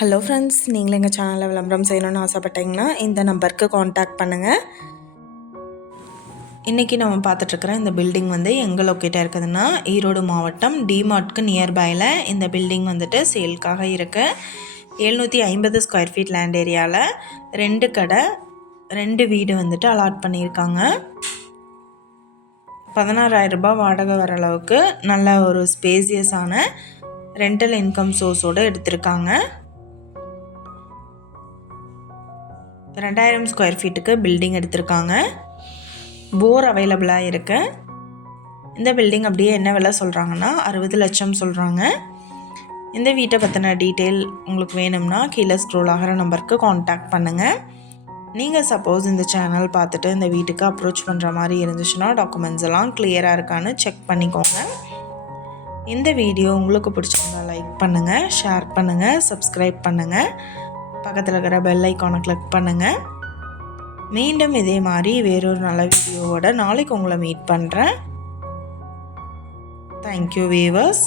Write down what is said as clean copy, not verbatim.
Hello friends, நீங்களும் எங்கள் சேனலில் விளம்பரம் செய்யணும்னு ஆசைப்பட்டீங்கன்னா இந்த நம்பருக்கு காண்டாக்ட் பண்ணுங்கள். இன்றைக்கி நம்ம பார்த்துட்ருக்குற இந்த பில்டிங் வந்து எங்கே லொக்கேட்டாக இருக்குதுன்னா ஈரோடு மாவட்டம் டிமார்ட்க்கு நியர்பையில் இந்த பில்டிங் வந்துட்டு சேல்க்காக இருக்குது. 750 ஸ்கொயர் ஃபீட் லேண்ட் ஏரியாவில் 2 கடை 2 வீடு வந்துட்டு அலாட் பண்ணியிருக்காங்க. 16,000 ரூபாய் வாடகை வர அளவுக்கு நல்ல ஒரு ஸ்பேசியஸான ரெண்டல் இன்கம் சோர்ஸோடு எடுத்திருக்காங்க. 2000 ஸ்கொயர் ஃபீட்டுக்கு பில்டிங் எடுத்திருக்காங்க. போர் அவைலபிளாக இருக்குது. இந்த பில்டிங் அப்படியே என்ன விலை சொல்கிறாங்கன்னா 60 லட்சம் சொல்கிறாங்க. இந்த வீட்டை பற்றின டீட்டெயில் உங்களுக்கு வேணும்னா கீழே ஸ்க்ரோல் ஆகிற நம்பருக்கு காண்டாக்ட் பண்ணுங்கள். நீங்கள் சப்போஸ் இந்த சேனல் பார்த்துட்டு இந்த வீட்டுக்கு அப்ரோச் பண்ணுற மாதிரி இருந்துச்சுன்னா டாக்குமெண்ட்ஸ் எல்லாம் கிளியராக இருக்கான்னு செக் பண்ணிக்கோங்க. இந்த வீடியோ உங்களுக்கு பிடிச்சிருந்தா லைக் பண்ணுங்கள், ஷேர் பண்ணுங்கள், சப்ஸ்கிரைப் பண்ணுங்கள், பக்கத்தில் இருக்கிற பெல் ஐக்கானை கிளிக் பண்ணுங்கள். மீண்டும் இதே மாதிரி வேறொரு நல்ல வீடியோவோட நாளைக்கு உங்களை மீட் பண்ணுறேன். Thank you viewers.